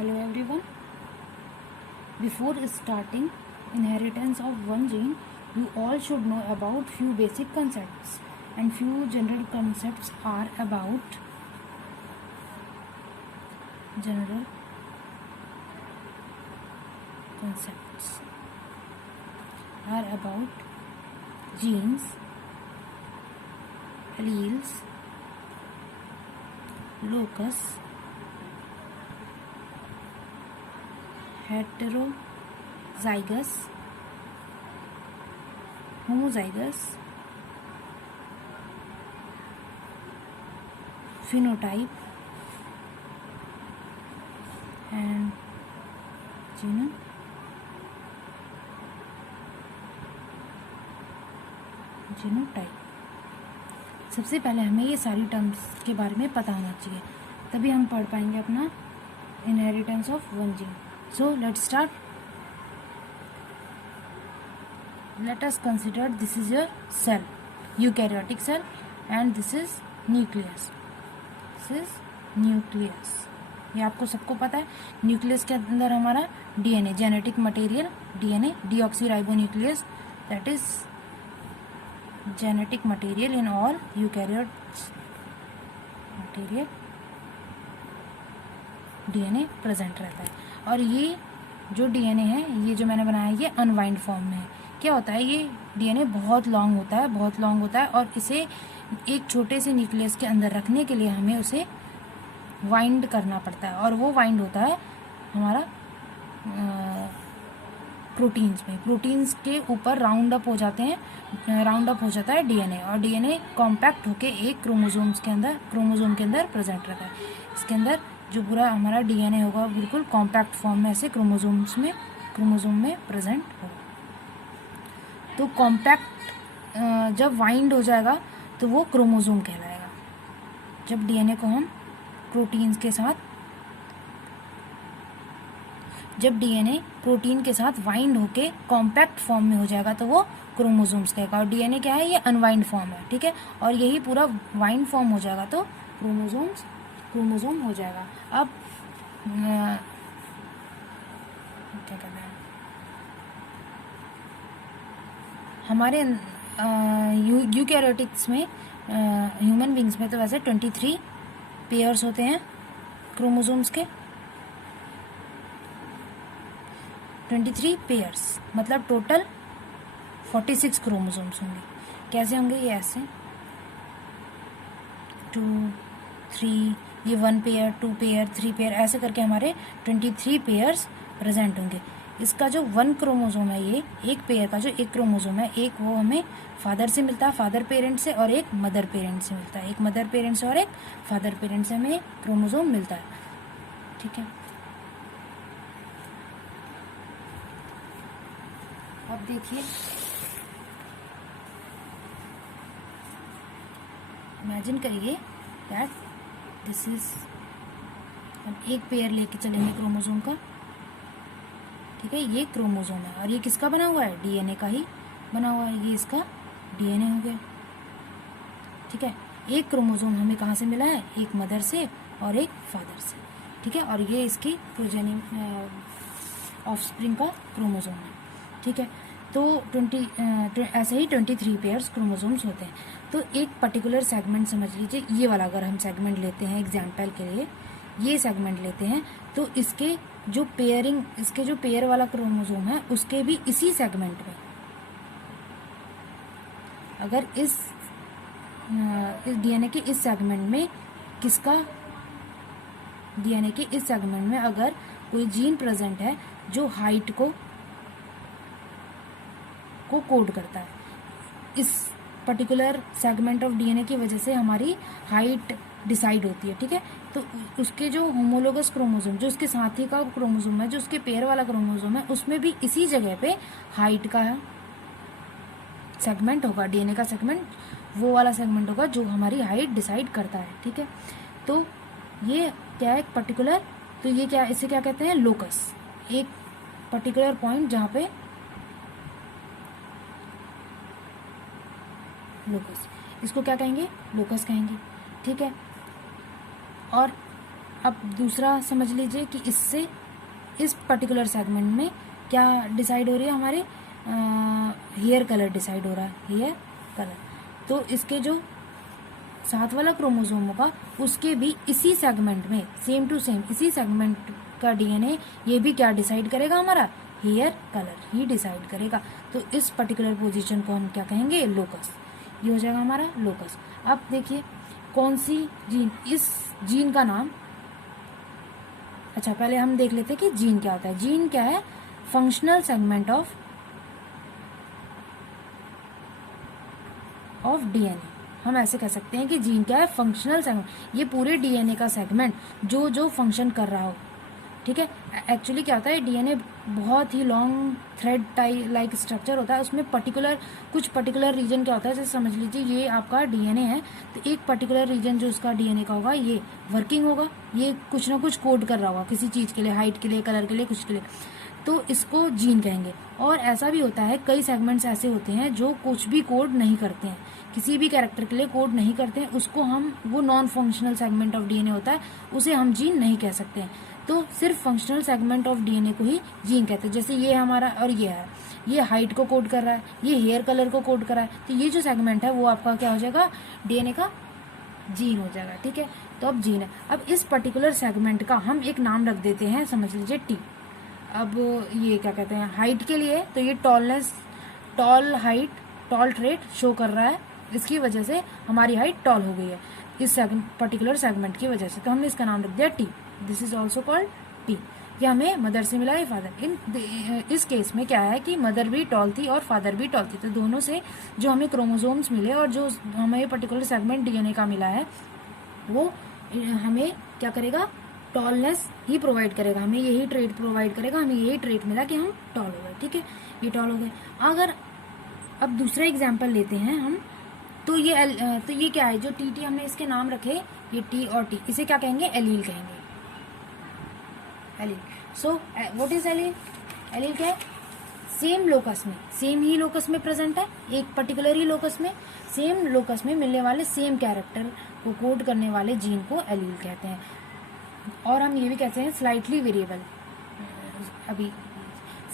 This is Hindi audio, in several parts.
Hello everyone. Before starting inheritance of one gene, you all should know about few basic concepts, and few general concepts are about general concepts are about genes, alleles, locus, heterozygous, homozygous, phenotype, and genotype. सबसे पहले हमें ये सारी टर्म्स के बारे में पता होना चाहिए, तभी हम पढ़ पाएंगे अपना inheritance of one gene. So let's start. Let us consider this is your cell, eukaryotic cell, and this is nucleus. This is nucleus. ये आपको सबको पता है। न्यूक्लियस के अंदर हमारा DNA, genetic material, DNA, deoxyribonucleus, that is genetic material in all eukaryotes material, DNA present रहता है। और ये जो डीएनए है, ये जो मैंने बनाया है, ये अनवाइंड फॉर्म में है। क्या होता है, ये डीएनए बहुत लॉन्ग होता है, और इसे एक छोटे से न्यूक्लियस के अंदर रखने के लिए हमें उसे वाइंड करना पड़ता है, और वो वाइंड होता है हमारा प्रोटीन्स में। प्रोटीन्स के ऊपर राउंड अप हो जाता है डीएनए, और डीएनए कॉम्पैक्ट होके एक क्रोमोसोम के अंदर प्रेजेंट रहता है। इसके अंदर जो पूरा हमारा डीएनए होगा बिल्कुल कॉम्पैक्ट फॉर्म में ऐसे क्रोमोसोम में प्रेजेंट होगा। तो कॉम्पैक्ट जब वाइंड हो जाएगा तो वो क्रोमोसोम कहलाएगा। जब डीएनए को हम प्रोटीन के साथ वाइंड होके कॉम्पैक्ट फॉर्म में हो जाएगा तो वो क्रोमोसोम्स कहेगा। और डीएनए क्या है, ये अनवाइंड फॉर्म है, ठीक है। और यही पूरा वाइंड फॉर्म हो जाएगा तो क्रोमोसोम हो जाएगा। अब क्या कहते हैं, हमारे यूकैरियोटिक्स में, ह्यूमन बींग्स में तो वैसे 23 पेयर्स होते हैं क्रोमोसोम्स के। 23 पेयर्स मतलब टोटल 46 क्रोमोसोम्स होंगे। कैसे होंगे, ये ऐसे 2, 3, ये 1 पेयर, 2 पेयर, 3 पेयर, ऐसे करके हमारे 23 पेयर्स प्रेजेंट होंगे। इसका जो 1 क्रोमोसोम है, ये एक पेयर का जो एक क्रोमोसोम है, एक वो हमें फादर से मिलता है, फादर पेरेंट से, और एक मदर पेरेंट से मिलता है। एक मदर पेरेंट से और एक फादर पेरेंट से हमें क्रोमोसोम मिलता है, ठीक है। अब देखिए, इमेजिन करिए दैट दिस इज, अब एक पेयर लेके चलेंगे क्रोमोसोम का, ठीक है। ये क्रोमोसोम है और ये किसका बना हुआ है, डीएनए का ही बना हुआ है। ये इसका डीएनए हो गया, ठीक है। एक क्रोमोसोम हमें कहाँ से मिला है, एक मदर से और एक फादर से, ठीक है। और ये इसकी प्रोजेनी ऑफस्प्रिंग का क्रोमोसोम है, ठीक है। तो ऐसे ही 23 पेयर्स क्रोमोसोम्स होते हैं। तो एक पर्टिकुलर सेगमेंट समझ लीजिए, ये वाला अगर हम सेगमेंट लेते हैं एग्जाम्पल के लिए, ये सेगमेंट लेते हैं, तो इसके जो पेयर वाला क्रोमोसोम है, उसके भी इसी सेगमेंट में, अगर इस डीएनए के इस सेगमेंट में डीएनए के इस सेगमेंट में अगर कोई जीन प्रेजेंट है जो हाइट को कोड करता है, इस पर्टिकुलर सेगमेंट ऑफ डीएनए की वजह से हमारी हाइट डिसाइड होती है, ठीक है। तो उसके जो होमोलोगस क्रोमोसोम, जो उसके साथी का क्रोमोसोम है, जो उसके पेयर वाला क्रोमोसोम है, उसमें भी इसी जगह पे हाइट का सेगमेंट होगा, डीएनए का सेगमेंट वो वाला सेगमेंट होगा जो हमारी हाइट डिसाइड करता है, ठीक है। तो ये क्या है, एक पर्टिकुलर, तो ये क्या, इसे क्या कहते हैं, लोकस। एक पर्टिकुलर पॉइंट जहाँ पे लोकस, इसको क्या कहेंगे, लोकस कहेंगे, ठीक है। और अब दूसरा समझ लीजिए कि इससे इस पर्टिकुलर सेगमेंट में क्या डिसाइड हो रही है, हमारे हेयर कलर डिसाइड हो रहा है, हेयर कलर। तो इसके जो साथ वाला क्रोमोसोम होगा उसके भी इसी सेगमेंट में सेम टू सेम इसी सेगमेंट का डीएनए ये भी क्या डिसाइड करेगा, हमारा हेयर कलर ही डिसाइड करेगा। तो इस पर्टिकुलर पोजीशन को हम क्या कहेंगे, लोकस। ये हो जाएगा हमारा लोकस। अब देखिए कौन सी जीन, इस जीन का नाम, अच्छा पहले हम देख लेते हैं कि जीन क्या होता है। जीन क्या है, फंक्शनल सेगमेंट ऑफ डीएनए। हम ऐसे कह सकते हैं कि जीन क्या है, फंक्शनल सेगमेंट, ये पूरे डीएनए का सेगमेंट जो जो फंक्शन कर रहा हो, ठीक है। एक्चुअली क्या होता है, डीएनए बहुत ही लॉन्ग थ्रेड लाइक स्ट्रक्चर होता है, उसमें कुछ पर्टिकुलर रीजन क्या होता है, जैसे समझ लीजिए ये आपका डीएनए है, तो एक पर्टिकुलर रीजन जो उसका डीएनए का होगा ये वर्किंग होगा, ये कुछ ना कुछ कोड कर रहा होगा किसी चीज़ के लिए, हाइट के लिए, कलर के लिए, कुछ के लिए, तो इसको जीन कहेंगे। और ऐसा भी होता है, कई सेगमेंट्स ऐसे होते हैं जो कुछ भी कोड नहीं करते हैं, किसी भी कैरेक्टर के लिए कोड नहीं करते हैं, उसको हम, वो non functional segment of DNA होता है, उसे हम जीन नहीं कह सकते हैं। तो सिर्फ फंक्शनल सेगमेंट ऑफ डीएनए को ही जीन कहते हैं। जैसे ये हमारा और ये है, ये हाइट को कोड कर रहा है, ये हेयर कलर को कोड कर रहा है, तो ये जो सेगमेंट है वो आपका क्या हो जाएगा, डीएनए का जीन हो जाएगा, ठीक है। तो अब जीन है। अब इस पर्टिकुलर सेगमेंट का हम एक नाम रख देते हैं, समझ लीजिए टी। अब ये क्या कहते हैं, हाइट के लिए तो ये टॉल ट्रेट शो कर रहा है, इसकी वजह से हमारी हाइट टॉल हो गई है इस पर्टिकुलर सेगमेंट की वजह से, तो हमने इसका नाम रख दिया T. This is also called T. ये हमें मदर से मिला है, फादर। इस केस में क्या है कि मदर भी टॉल थी और फादर भी टॉल थी, तो दोनों से जो हमें क्रोमोसोम्स मिले और जो हमें पर्टिकुलर सेगमेंट डीएनए का मिला है वो हमें क्या करेगा, टॉलनेस ही प्रोवाइड करेगा, हमें यही ट्रेट प्रोवाइड करेगा, हमें यही ट्रेट मिला कि हम टॉल हो गए, ठीक है, ये टॉल हो गए। अगर अब दूसरा एग्जाम्पल लेते हैं हम, तो ये क्या है, जो टी हमने इसके नाम रखे, ये टी और टी, इसे क्या कहेंगे, एलील कहेंगे, allele. So what is allele, allele क्या है, सेम लोकस में, सेम ही लोकस में प्रेजेंट है, एक पर्टिकुलर ही लोकस में, सेम लोकस में मिलने वाले सेम कैरेक्टर को कोड करने वाले जीन को एलील कहते हैं। और हम ये भी कहते हैं स्लाइटली वेरिएबल, अभी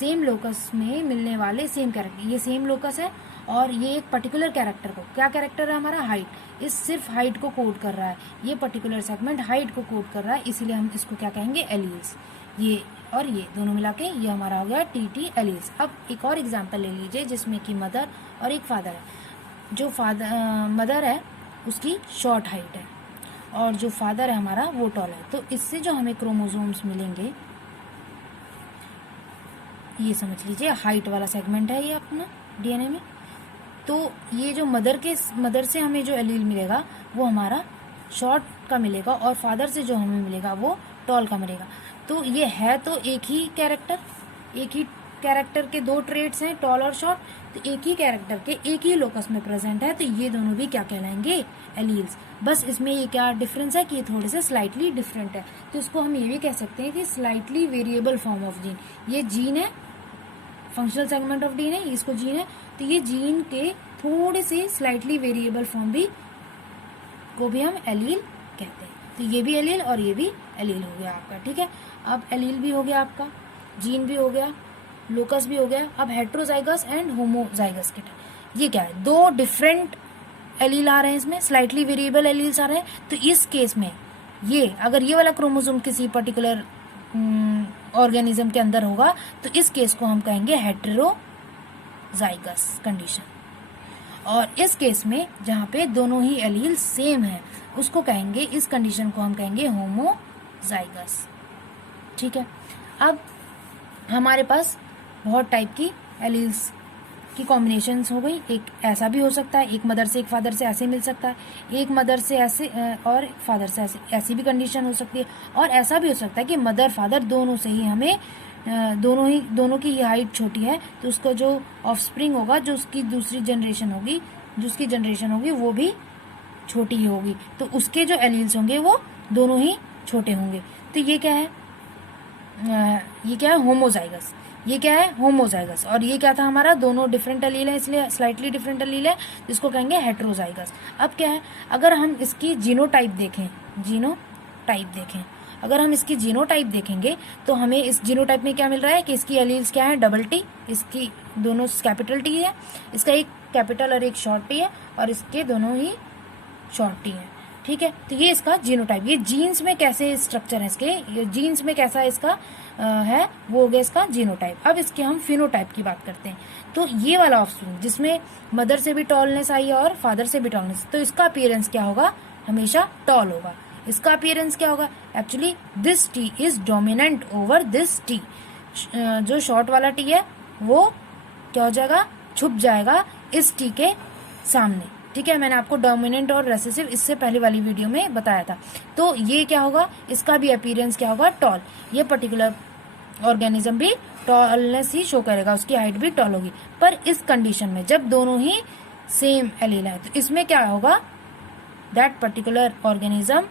सेम लोकस में मिलने वाले सेम कैरेक्टर, ये सेम लोकस है और ये एक पर्टिकुलर कैरेक्टर को, क्या कैरेक्टर है हमारा, हाइट, इस सिर्फ हाइट को कोड कर रहा है, ये पर्टिकुलर सेगमेंट हाइट को कोड कर रहा है, इसीलिए हम इसको क्या कहेंगे, एलील्स। ये और ये दोनों मिला के ये हमारा हो गया टी एलील्स। अब एक और एग्जाम्पल ले लीजिए जिसमें कि मदर और एक फादर है। जो मदर है उसकी शॉर्ट हाइट है और जो फादर है हमारा वो टॉल है, तो इससे जो हमें क्रोमोसोम्स मिलेंगे, ये समझ लीजिए हाइट वाला सेगमेंट है ये अपना डीएनए में, तो ये जो मदर से हमें जो एलील मिलेगा वो हमारा शॉर्ट का मिलेगा और फादर से जो हमें मिलेगा वो टॉल का मिलेगा। तो ये है तो एक ही कैरेक्टर के दो ट्रेट्स हैं, टॉल और शॉर्ट, तो एक ही कैरेक्टर के एक ही लोकस में प्रेजेंट है, तो ये दोनों भी क्या कहलाएंगे, एलील्स। बस इसमें ये क्या डिफरेंस है कि ये थोड़े से स्लाइटली डिफरेंट है, तो इसको हम ये भी कह सकते हैं कि slightly variable form of gene. ये जीन है, फंक्शनल सेगमेंट ऑफ डीएनए, इसको जीन है, तो ये जीन के थोड़े से स्लाइटली वेरिएबल फॉर्म को भी हम एलील कहते हैं। तो ये भी एलील और ये भी एलील हो गया आपका, ठीक है। अब एलील भी हो गया आपका, जीन भी हो गया, लोकस भी हो गया। अब हेट्रोजाइगस एंड होमोजाइगस के टाइम ये क्या है, दो डिफरेंट एलील आ रहे हैं इसमें, स्लाइटली वेरिएबल एलील्स आ रहे हैं। तो इस केस में ये अगर ये वाला क्रोमोसोम किसी पर्टिकुलर ऑर्गेनिज्म के अंदर होगा तो इस केस को हम कहेंगे हेटेरोजाइगस कंडीशन, और इस केस में जहाँ पे दोनों ही एलील सेम है उसको कहेंगे, इस कंडीशन को हम कहेंगे होमोजाइगस, ठीक है। अब हमारे पास बहुत टाइप की एलील्स की कॉम्बिनेशंस हो गई, एक ऐसा भी हो सकता है, एक मदर से एक फादर से ऐसे मिल सकता है, एक मदर से ऐसे और फादर से ऐसी भी कंडीशन हो सकती है, और ऐसा भी हो सकता है कि मदर फादर दोनों से ही हमें दोनों की ही हाइट छोटी है, तो उसका जो ऑफस्प्रिंग होगा, जो उसकी दूसरी जनरेशन होगी, जो उसकी जनरेशन होगी वो भी छोटी ही होगी, तो उसके जो एलील्स होंगे वो दोनों ही छोटे होंगे। तो ये क्या है, होमोजाइगस, ये क्या है होमोजाइगस, और ये क्या था हमारा, दोनों डिफरेंट एलील है इसलिए स्लाइटली डिफरेंट एलील है, जिसको कहेंगे हेट्रोजाइगस। अब क्या है, अगर हम इसकी जीनोटाइप देखें, अगर हम इसकी जीनोटाइप देखेंगे तो हमें इस जीनोटाइप में क्या मिल रहा है कि इसकी एलील्स क्या है, डबल टी, इसकी दोनों कैपिटल टी है, इसका एक कैपिटल और एक शॉर्ट टी है, और इसके दोनों ही शॉर्ट टी है। ठीक है, तो ये इसका जीनोटाइप। ये जीन्स में कैसे स्ट्रक्चर है इसके, ये जीन्स में कैसा इसका है, वो हो गया इसका जीनोटाइप। अब इसके हम फिनोटाइप की बात करते हैं। तो ये वाला ऑप्शन जिसमें मदर से भी टॉलनेस आई है और फादर से भी टॉलनेस, तो इसका अपीयरेंस क्या होगा, हमेशा टॉल होगा। इसका अपीयरेंस क्या होगा, actually this T is dominant over this T. जो शॉर्ट वाला टी है वो क्या हो जाएगा, छुप जाएगा इस टी के सामने। ठीक है, मैंने आपको डोमिनेंट और रेसेसिव इससे पहले वाली वीडियो में बताया था। तो ये क्या होगा, इसका भी अपीयरेंस क्या होगा, टॉल। ये पर्टिकुलर ऑर्गेनिज्म भी टॉलनेस ही शो करेगा, उसकी हाइट भी टॉल होगी। पर इस कंडीशन में जब दोनों ही सेम एलील है तो इसमें क्या होगा, that particular organism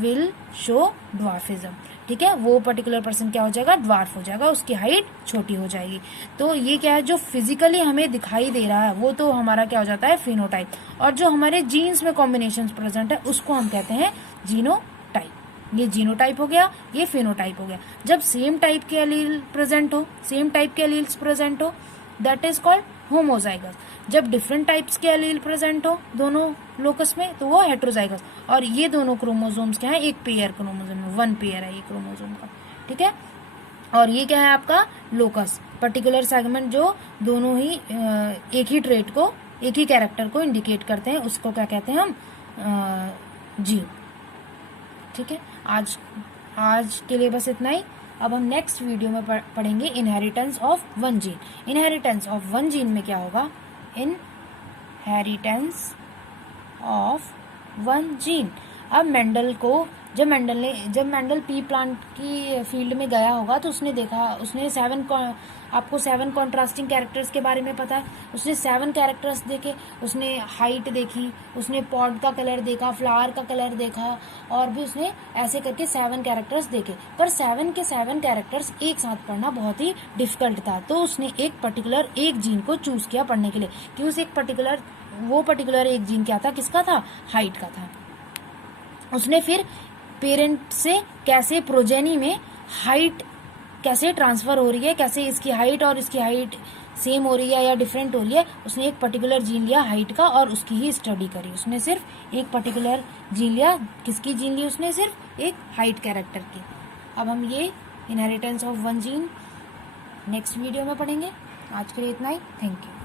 will show dwarfism. ठीक है, वो पर्टिकुलर पर्सन क्या हो जाएगा, ड्वार्फ हो जाएगा, उसकी हाइट छोटी हो जाएगी। तो ये क्या है, जो फिजिकली हमें दिखाई दे रहा है वो तो हमारा क्या हो जाता है, फिनोटाइप। और जो हमारे जीन्स में कॉम्बिनेशन प्रेजेंट है उसको हम कहते हैं जीनोटाइप। ये जीनोटाइप हो गया, ये फिनोटाइप हो गया। जब सेम टाइप के एलील प्रेजेंट हो, सेम टाइप के एलील्स प्रेजेंट हो, दैट इज कॉल्ड होमोजाइगस। जब डिफरेंट टाइप्स के एलील प्रेजेंट हो दोनों लोकस में तो वो हेट्रोजाइगस। और ये दोनों क्रोमोसोम्स क्या है, एक पेयर क्रोमोसोम में, वन पेयर है ये क्रोमोसोम का। ठीक है, और ये क्या है आपका लोकस, पर्टिकुलर सेगमेंट जो दोनों ही एक ही ट्रेट को, एक ही कैरेक्टर को इंडिकेट करते हैं, उसको क्या कहते हैं हम, जीन। ठीक है, आज के लिए बस इतना ही। अब हम नेक्स्ट वीडियो में पढ़ेंगे inheritance of one gene. Inheritance of one gene में क्या होगा, इनहेरिटेंस ऑफ वन जीन। अब मेंडल को जब मेंडल पी प्लांट की फील्ड में गया होगा तो उसने देखा, उसने आपको 7 कॉन्ट्रास्टिंग कैरेक्टर्स के बारे में पता है, उसने 7 कैरेक्टर्स देखे, उसने हाइट देखी, उसने पॉट का कलर देखा, फ्लावर का कलर देखा, और भी उसने ऐसे करके 7 कैरेक्टर्स देखे। पर 7 के 7 कैरेक्टर्स एक साथ पढ़ना बहुत ही डिफिकल्ट था, तो उसने एक पर्टिकुलर एक जीन को चूज किया पढ़ने के लिए कि उस एक पर्टिकुलर एक जीन क्या था, किसका था, हाइट का था। उसने फिर पेरेंट से कैसे प्रोजेनी में हाइट कैसे ट्रांसफर हो रही है, कैसे इसकी हाइट और इसकी हाइट सेम हो रही है या डिफरेंट हो रही है, उसने एक पर्टिकुलर जीन लिया हाइट का और उसकी ही स्टडी करी। उसने सिर्फ एक पर्टिकुलर जीन लिया, किसकी जीन ली उसने, सिर्फ एक हाइट कैरेक्टर की। अब हम ये inheritance of one gene next video में पढ़ेंगे। आज के लिए इतना ही, थैंक यू।